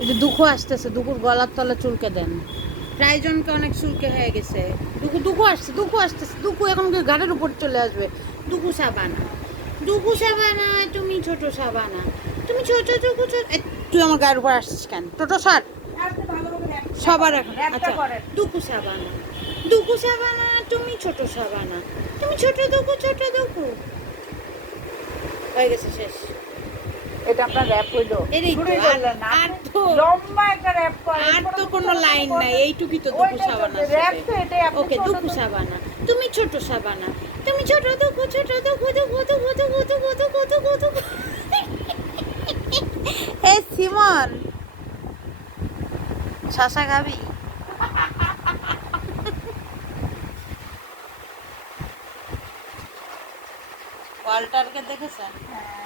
এই যে দুঃখ আসতেছে, দুঃখুর গলার তলে চুলকে দেন। প্রায় জনকে অনেক চুলকে হয়ে গেছে। দুঃখ আসছে, দুঃখ আসতেছে, দুঃখ এখন ঘাড়ের উপর চলে আসবে। দুঃখু সাবানা, দুঃখু সাবানা, তুমি ছোট সাবানা, তুমি ছোট দুঃখু ছোট। তুই আমার গায়ের উপর আসছিস কেন? টোটো সার সবার এখন। আচ্ছা, দুঃখু সাবানা, দুঃখু সাবানা, তুমি ছোট সাবানা, তুমি ছোট দুঃখু, ছোট দুঃখু। হয়ে গেছে, শেষ। এটা আপনার র‍্যাপ হইলো? এরই তো, শুরুই করলেন না। আর আপনি তো লম্বা একটা র‍্যাপ করেন। আর তো কোনো লাইন নাই, এইটুকুই তো দুঃখু ওইটাই তো, সাবানা। র‍্যাপ তো এটাই। আপনি ওকে, ছোট দুঃখু তো। সাবানা, তুমি ছোট সাবানা, তুমি ছোট দুঃখু, ছোট দুঃখু, দুঃখু, দুঃখু, দুঃখু, দুঃখু, দুঃখু, দুঃখু, দুঃখু। এ সিমন, শশা খাবি? ওয়াল্টারকে দেখেছেন? হ্যাঁ।